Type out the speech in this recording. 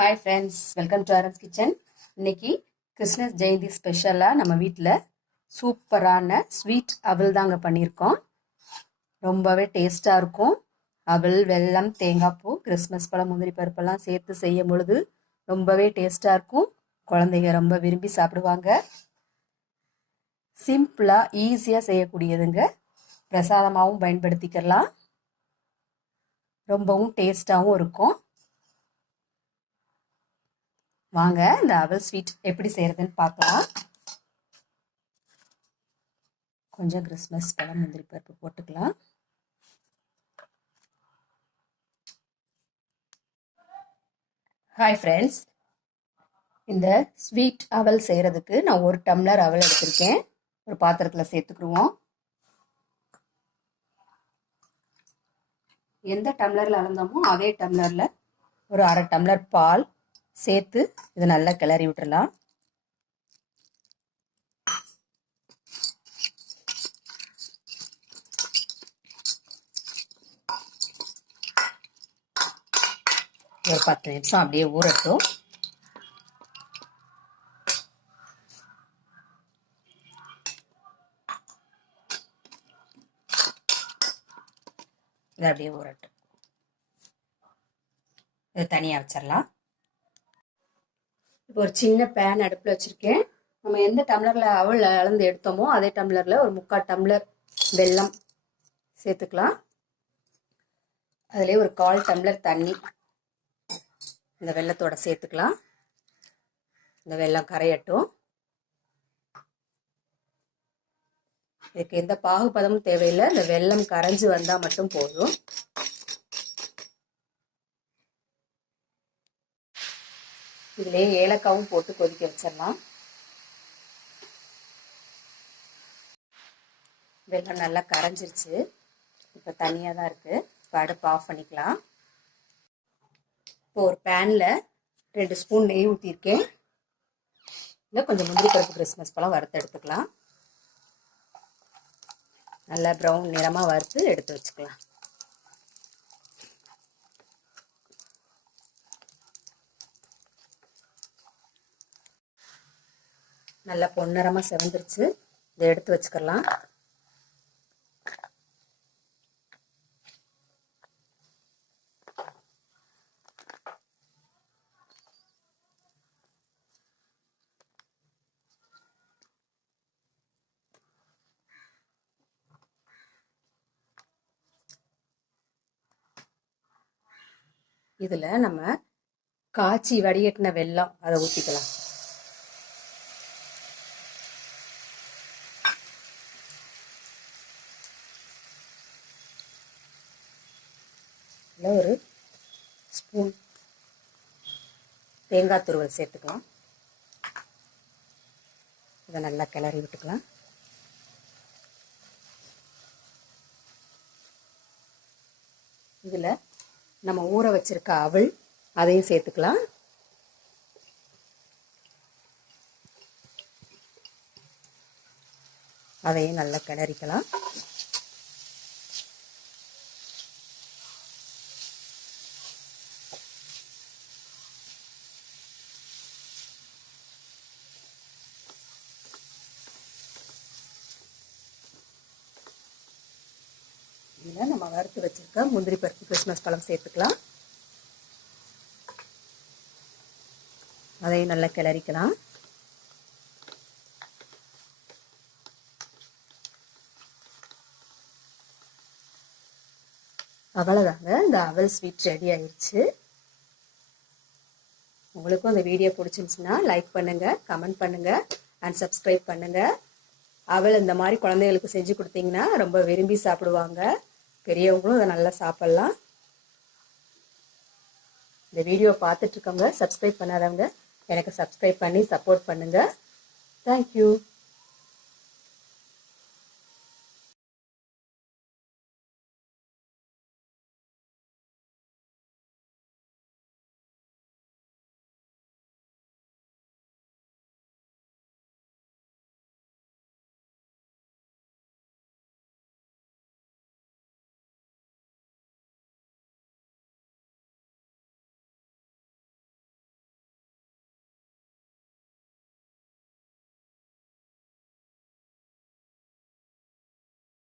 Hi friends welcome to Aaron's kitchen இன்னைக்கு Christmas ஜெயந்தி ஸ்பெஷலாக நம்ம வீட்டில் சூப்பரான ஸ்வீட் அவல் தாங்க பண்ணியிருக்கோம். ரொம்பவே டேஸ்ட்டாக இருக்கும். அவல் வெல்லம் தேங்காய் பூ கிறிஸ்மஸ் பழம் முந்திரி பருப்பெல்லாம் சேர்த்து செய்யும் பொழுது ரொம்பவே டேஸ்ட்டாக இருக்கும். குழந்தைங்க ரொம்ப விரும்பி சாப்பிடுவாங்க. சிம்பிளாக ஈஸியாக செய்யக்கூடியதுங்க. பிரசாதமாகவும் பயன்படுத்திக்கலாம். ரொம்பவும் டேஸ்ட்டாகவும் இருக்கும். வாங்க இந்த அவல் ஸ்வீட் எப்படி செய்யறதுன்னு பார்க்கலாம். கொஞ்சம் கிறிஸ்மஸ் பழம் முந்திரி பருப்பு போட்டுக்கலாம். ஹாய் ஃப்ரெண்ட்ஸ் இந்த ஸ்வீட் அவல் செய்கிறதுக்கு நான் ஒரு டம்ளர் அவல் எடுத்திருக்கேன். ஒரு பாத்திரத்தில் சேர்த்துக்குருவோம் எந்த டம்ளரில் அளந்தோமோ அதே டம்ளரில் ஒரு அரை டம்ளர் பால் சேர்த்து இதை நல்லா கிளறி விட்டுறலாம். ஒரு பத்து நிமிஷம் அப்படியே ஊறட்டும். இது அப்படியே ஊறட்டும். இது தனியாக வச்சிடலாம் இப்போ ஒரு சின்ன பேன் அடுப்பில் வச்சுருக்கேன். நம்ம எந்த டம்ளரில் அவள் அளந்து எடுத்தோமோ அதே டம்ளரில் ஒரு முக்கால் டம்ளர் வெல்லம் சேர்த்துக்கலாம். அதிலே ஒரு கால் டம்ளர் தண்ணி இந்த வெள்ளத்தோட சேர்த்துக்கலாம். இந்த வெல்லம் கரையட்டும். இதுக்கு எந்த பாகுபதமும் தேவையில்லை. இந்த வெல்லம் கரைஞ்சி வந்தால் மட்டும் போதும். இதுலேயே ஏலக்காவும் போட்டு கொதிக்க வச்சிடலாம். வெள்ளம் நல்லா கரைஞ்சிருச்சு. இப்போ தனியாக தான் இருக்குது இப்போ அடுப்பு ஆஃப் பண்ணிக்கலாம். இப்போ ஒரு பேனில் ரெண்டு ஸ்பூன் நெய் ஊற்றிருக்கேன் இல்லை கொஞ்சம் முந்திரி பருப்பு கிறிஸ்மஸ் பழம் வறுத்து எடுத்துக்கலாம். நல்லா ப்ரௌன் நிறமாக வறுத்து எடுத்து வச்சுக்கலாம். நல்லா பொன்னிறமாக செவந்துருச்சு. இதை எடுத்து வச்சுக்கலாம் இதில் நம்ம காய்ச்சி வடிகட்டின வெல்லம் அதை ஊற்றிக்கலாம் இதில் ஒரு ஸ்பூன் தேங்காய் துருவல் சேர்த்துக்கலாம். இதை நல்லா கிளறி விட்டுக்கலாம். இதில் நம்ம ஊற வச்சிருக்க அவள் அதையும் சேர்த்துக்கலாம். அதையும் நல்லா கிளறிக்கலாம். இதில் நம்ம வறுத்து வச்சுருக்க முந்திரி பருப்பு கிறிஸ்மஸ் பழம் சேர்த்துக்கலாம். அதையும் நல்லா கிளறிக்கலாம். அவ்வளோதாங்க இந்த அவல் ஸ்வீட் ரெடி ஆயிடுச்சு உங்களுக்கும் அந்த வீடியோ பிடிச்சிருந்துச்சுன்னா லைக் பண்ணுங்கள் கமெண்ட் பண்ணுங்கள் அண்ட் சப்ஸ்கிரைப் பண்ணுங்கள் அவள் இந்த மாதிரி குழந்தைகளுக்கு செஞ்சு கொடுத்தீங்கன்னா ரொம்ப விரும்பி சாப்பிடுவாங்க. பெரியவங்களும் அதை நல்லா சாப்பிட்லாம். இந்த வீடியோ பார்த்துட்ருக்கவங்க சப்ஸ்கிரைப் பண்ணாதவங்க எனக்கு சப்ஸ்கிரைப் பண்ணி சப்போர்ட் பண்ணுங்கள் தேங்க்யூ